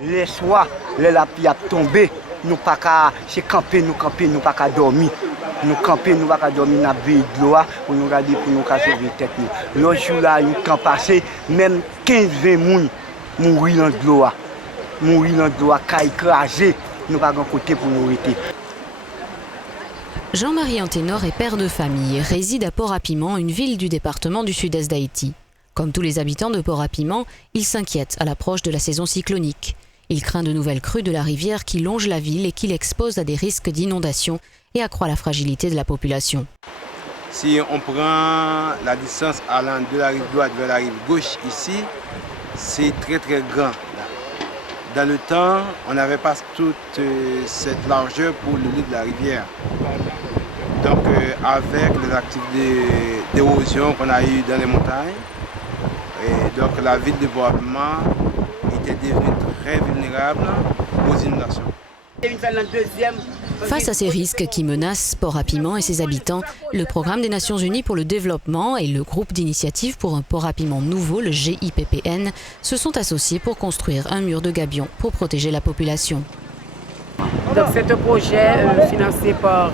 Les soirs, les lapis a tombé, nous pas qu'à se camper, nous pas qu'à dormir. Nous camper, nous pas qu'à dormir dans la de l'eau pour nous garder, pour nous casser les têtes. L'autre jour là, nous camp passé, même 15-20 personnes mourir dans l'eau. Mourir dans l'eau, qu'à écraser, nous pas qu'à côté pour nous arrêter. Jean-Marie Anténor est père de famille et réside à Port-à-Piment, une ville du département du sud-est d'Haïti. Comme tous les habitants de Port-à-Piment, il s'inquiète à l'approche de la saison cyclonique. Il craint de nouvelles crues de la rivière qui longe la ville et qui l'expose à des risques d'inondation et accroît la fragilité de la population. Si on prend la distance allant de la rive droite vers la rive gauche ici, c'est très très grand. Dans le temps, on n'avait pas toute cette largeur pour le lit de la rivière. Donc avec les activités d'érosion qu'on a eues dans les montagnes, et donc la ville de Port-à-Piment était devenue très vulnérable aux inondations. Face à ces risques qui menacent Port-à-Piment et ses habitants, le Programme des Nations Unies pour le développement et le groupe d'initiative pour un Port-à-Piment nouveau, le GIPPN, se sont associés pour construire un mur de gabion pour protéger la population. Donc c'est un projet financé par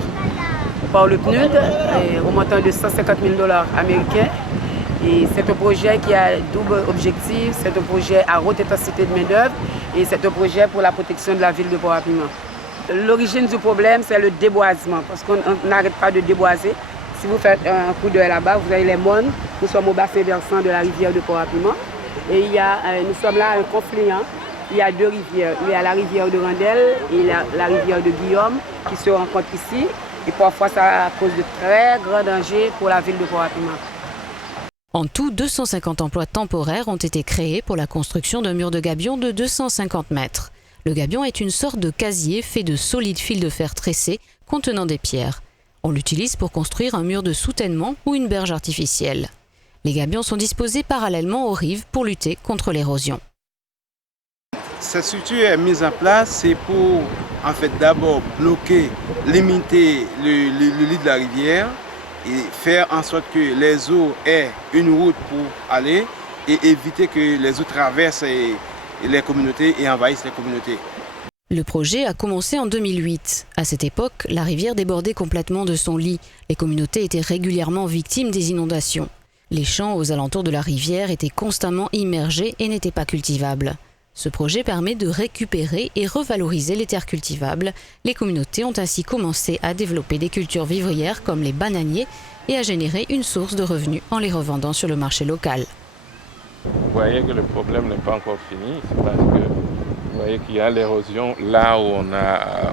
le PNUD au montant de 150 000 $ américains. Et c'est un projet qui a double objectif, c'est un projet à haute intensité de main-d'œuvre et c'est un projet pour la protection de la ville de Port-à-Piment. L'origine du problème, c'est le déboisement, parce qu'on n'arrête pas de déboiser. Si vous faites un coup d'œil là-bas, vous avez les mônes. Nous sommes au bassin versant de la rivière de Port-à-Piment. Et nous sommes là à un confluent. Il y a deux rivières. Il y a la rivière de Randel et la rivière de Guillaume qui se rencontrent ici. Et parfois, ça cause de très grands dangers pour la ville de Port-à-Piment. En tout, 250 emplois temporaires ont été créés pour la construction d'un mur de gabion de 250 mètres. Le gabion est une sorte de casier fait de solides fils de fer tressés contenant des pierres. On l'utilise pour construire un mur de soutènement ou une berge artificielle. Les gabions sont disposés parallèlement aux rives pour lutter contre l'érosion. Cette structure est mise en place, c'est pour d'abord bloquer, limiter le lit de la rivière et faire en sorte que les eaux aient une route pour aller et éviter que les eaux traversent les communautés et envahissent les communautés. Le projet a commencé en 2008. À cette époque, la rivière débordait complètement de son lit. Les communautés étaient régulièrement victimes des inondations. Les champs aux alentours de la rivière étaient constamment immergés et n'étaient pas cultivables. Ce projet permet de récupérer et revaloriser les terres cultivables. Les communautés ont ainsi commencé à développer des cultures vivrières comme les bananiers et à générer une source de revenus en les revendant sur le marché local. Vous voyez que le problème n'est pas encore fini, c'est parce que vous voyez qu'il y a l'érosion là où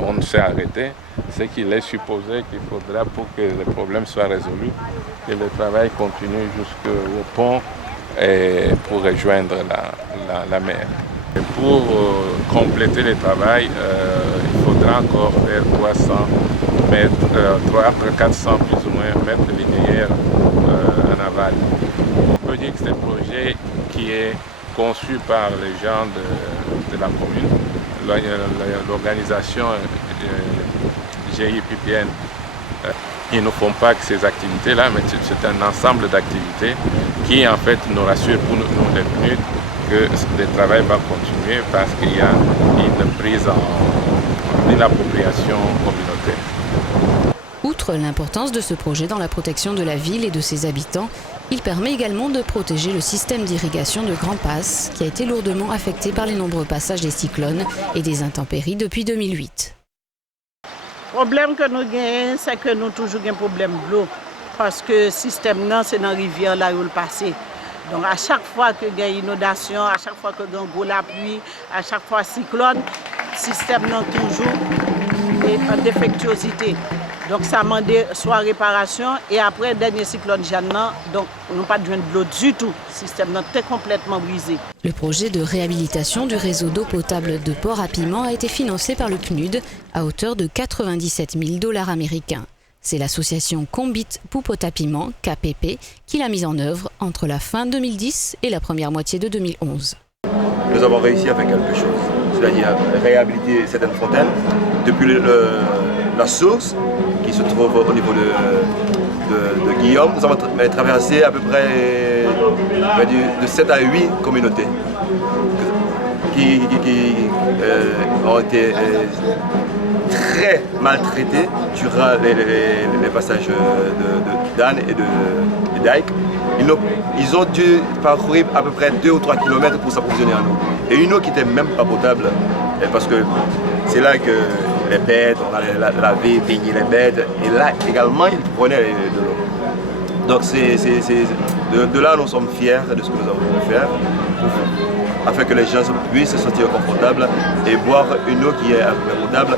on s'est arrêté. C'est qu'il est supposé qu'il faudra, pour que le problème soit résolu, que le travail continue jusqu'au pont et pour rejoindre la mer. Et pour compléter le travail, il faudra encore faire 300 mètres, entre 400 plus ou moins mètres linéaires en aval. On peut dire que c'est un projet qui est conçu par les gens de la commune. L'organisation GIPPN, ils ne font pas que ces activités-là, mais c'est un ensemble d'activités qui en fait nous rassure pour nous les PNUD que le travail va continuer parce qu'il y a une prise une appropriation communautaire. Outre l'importance de ce projet dans la protection de la ville et de ses habitants, il permet également de protéger le système d'irrigation de Grand Pass, qui a été lourdement affecté par les nombreux passages des cyclones et des intempéries depuis 2008. Le problème que nous avons, c'est que nous avons toujours un problème de l'eau, parce que le système, c'est dans la rivière là où il passe. Donc à chaque fois qu'il y a une inondation, à chaque fois qu'il y a un gros la pluie, à chaque fois cyclone, le système est toujours en défectuosité. Donc ça demande soit réparation et après dernier cyclone Jeanne, donc on n'a pas besoin de l'eau du tout. Le système est complètement brisé. Le projet de réhabilitation du réseau d'eau potable de Port-à-Piment a été financé par le PNUD à hauteur de 97 000 $ américains. C'est l'association Combit pour Port-à-Piment, KPP, qui l'a mise en œuvre entre la fin 2010 et la première moitié de 2011. Nous avons réussi à faire quelque chose, c'est-à-dire réhabiliter certaines fontaines depuis la source qui se trouve au niveau de Guillaume. Nous avons traversé à peu près de 7 à 8 communautés qui ont été très maltraités durant les passages d'âne et d'Aïk. Ils ont dû parcourir à peu près 2 ou 3 km pour s'approvisionner en eau. Et une eau qui n'était même pas potable, parce que c'est là que les bêtes, on allait laver, baigner les bêtes, et là également ils prenaient de l'eau. Donc de là nous sommes fiers de ce que nous avons pu faire, afin que les gens puissent se sentir confortables et boire une eau qui est potable.